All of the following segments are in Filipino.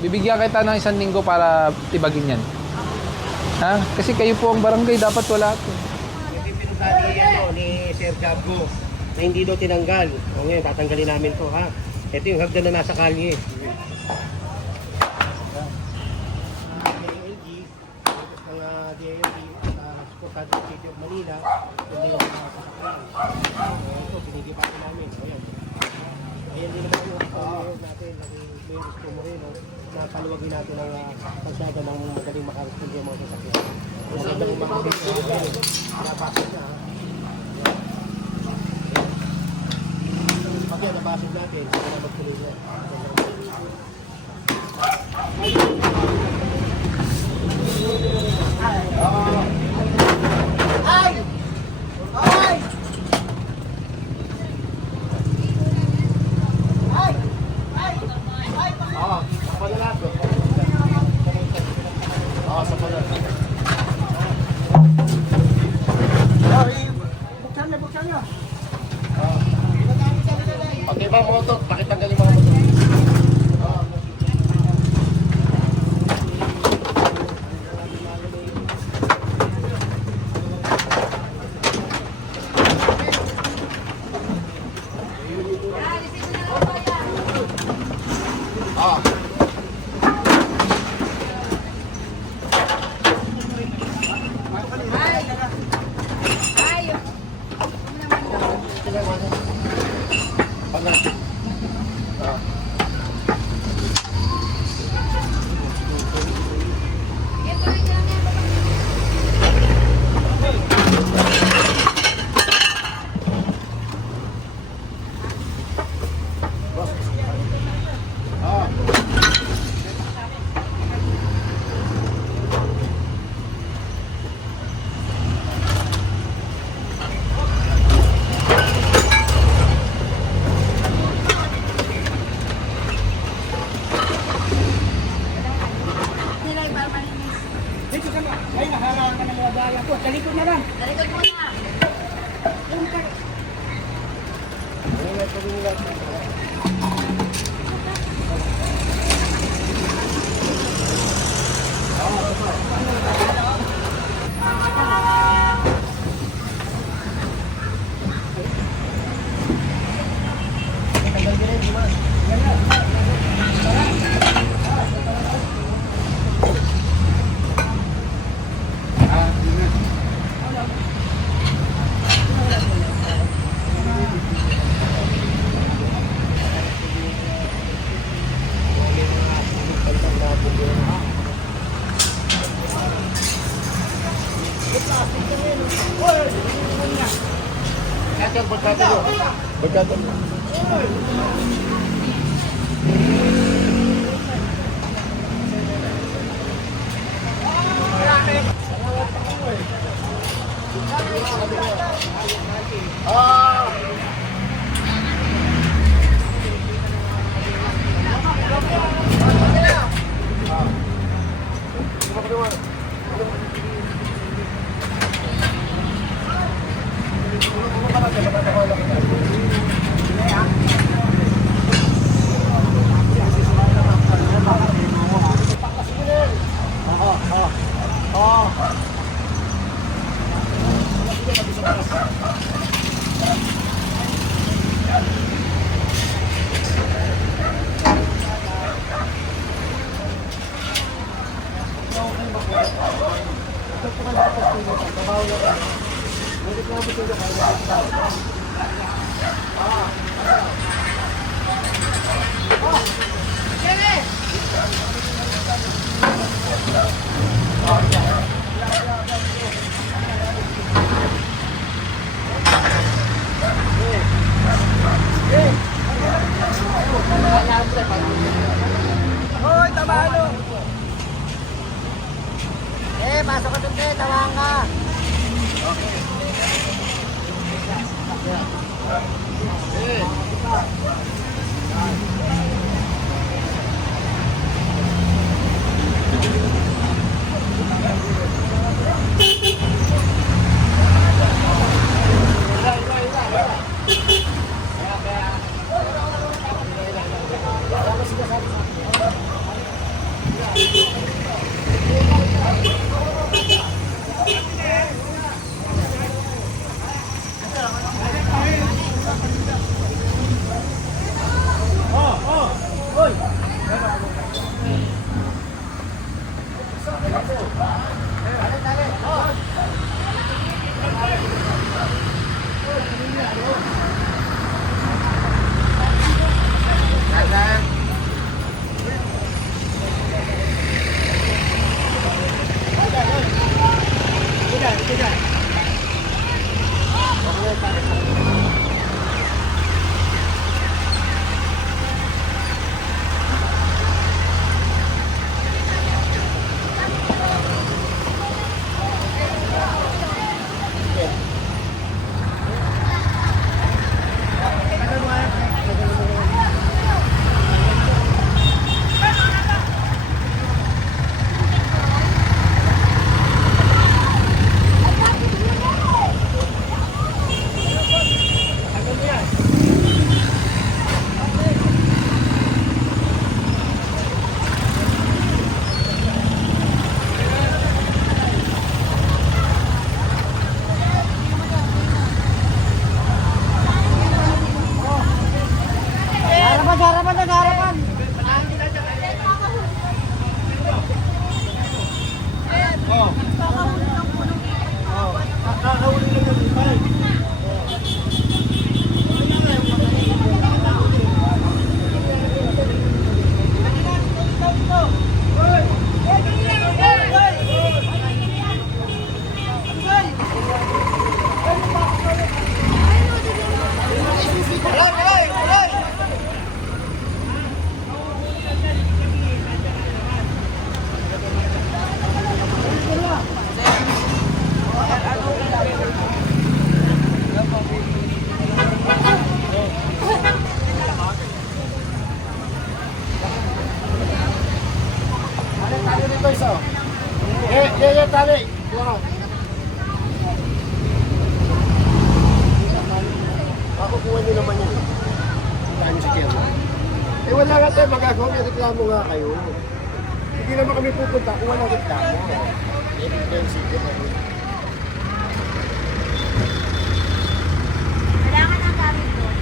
Bibigyan kita ng 1 linggo para tibagin yan. Ha? Kasi kayo po ang barangay, dapat wala ito. Yung pinuntahan ni Sir Gabgo na hindi daw tinanggal. O ngayon, tatanggalin namin to ha. Ito yung hagdan na nasa kalye. DILG, ang DILG, supportado ng City of Manila, hindi yung nakasasakyan. Ito, pinigipatin namin. Ayan din naman yung natin, yung gusto mo rin, na paluwagin natin ang pagsada ng magaling makaresponde yung mga sasakyan. Magandang mga sasakyan, napasok na ha. Pag yan, nabasok natin, hindi na magtuloy yan. Ay! Ay! Ay! Ay! Oo, sa panalat. Oo, sa panalat. Buksan niyo. Okay ba motor? Pakitanggalin mga motor. Ay, naharang ka ng mga bayan ko. Talikod na lang. Talikod mo na. Yung ka. Berkata. Hoy, tabalo. Pasok ka dun, tawang ka. Tali. Makukuha nyo naman yun. Tayo si Kierna. Eh wala nga tayo magagawa. May reklamo nga kayo. Hindi naman kami pupunta kung wala reklamo. Evidence ito na yun. Kailangan ang gamit doon.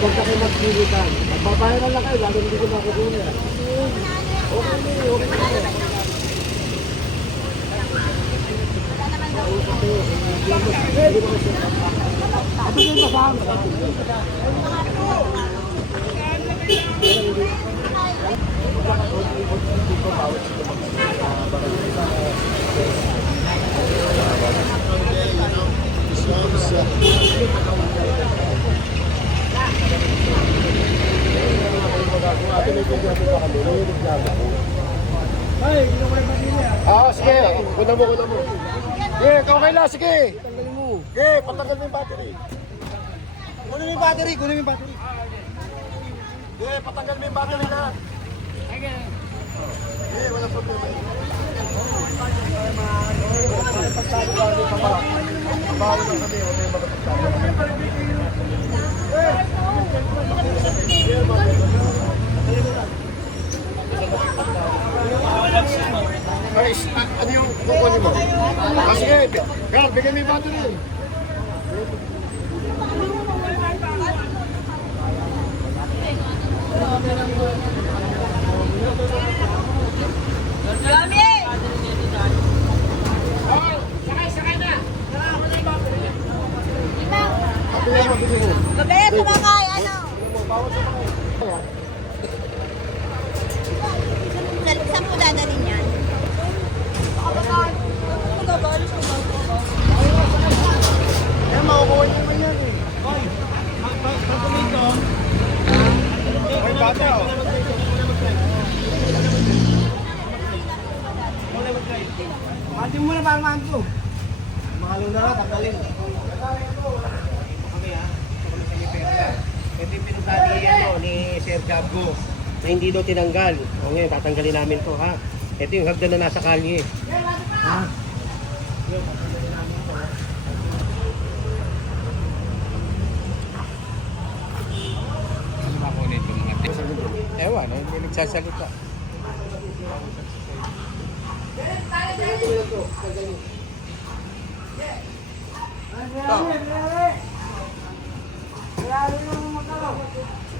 Huwag ka kayo magpilitan. Magpapayaran lang kayo, lalo hindi ko makukuha. Okay na. Ito yung masama. Sige. Kuna mo. Sige, okay lang. Sige. Tanggalin mo. Sige, patanggal mo yung battery. Kunin mo yung battery. Sige, patanggal mo yung battery na. Sige, wala problema. Pagbawa lang kami. Okay, Guys, ano yung kukunin mo? Sige, Carl, bigyan mo yung battery. Dami! Sakay na! Bigyan mo. Magaya sumakay, ano? Saan po dadalhin yan? Kaya makukuha niyo naman yan eh. Boy, pag kumito, may bata oh. Mati mo na parang manto. Mahalo na lang, tanggalin. Kami ha, kami sa Perla. Ito yung pinagdali ni Sir Gabgo na hindi daw tinanggal. O ngayon, tatanggalin namin to ha. Ito yung hagdan na nasa kalye. Ha? Yung tatanggalin namin to. Ano ba ko nito mga ewan, no? Hindi nagsasalita.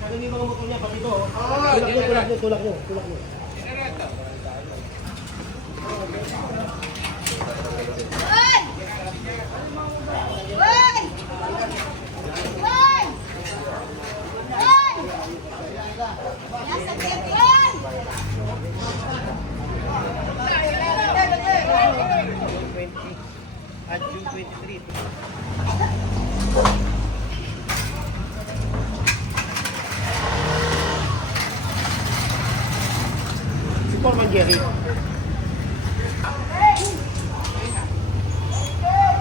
Ano yung mga motor niya? Pati ko. Tulak nyo. Hoy! Hoy! Hoy! Hoy! Nasa gate yan! 20 at June 23. Si Paul Jerry.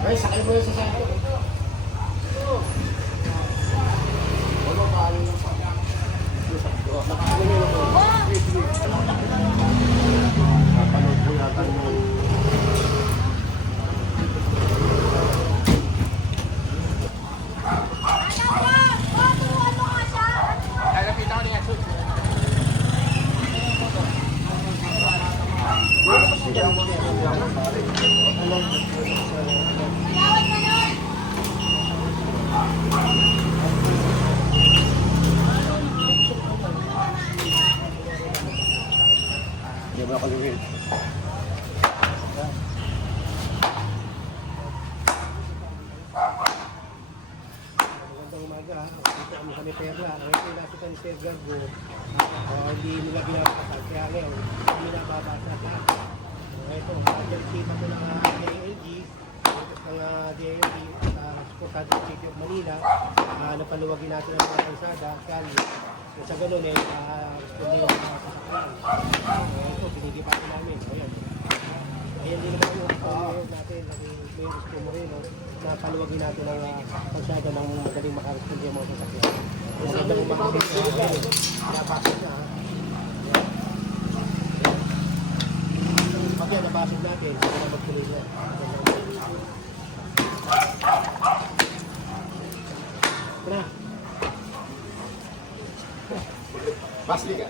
Ay, sakay mo yun sa sako. Wala pa rin yung napanood ko yata yung Hindi mo nakalugin. Magandang umaga ha. Dito kami sa Perla. Ito yung nakita ni Sir Gargo. Hindi nila binabasag. Kaya ngayon, hindi nababasag lahat. Ito, kita ko ng DILG. Ang DILG supportado sa City of Manila. Napaluwagin natin ang mga kalsada. Kali. Sa ganun eh, responde yung mga sasakyan. Ito, binigipati namin. Ayan din naman yung natin, yung gusto mo rin, na paluwagin natin ang kalsada ng magaling makaresponde yung mga sasakyan. Magandang umaga sa akin. Napasok na ha. Pag yan, nabasok natin, hindi na magtuloy na. Ito na. Pasli ka.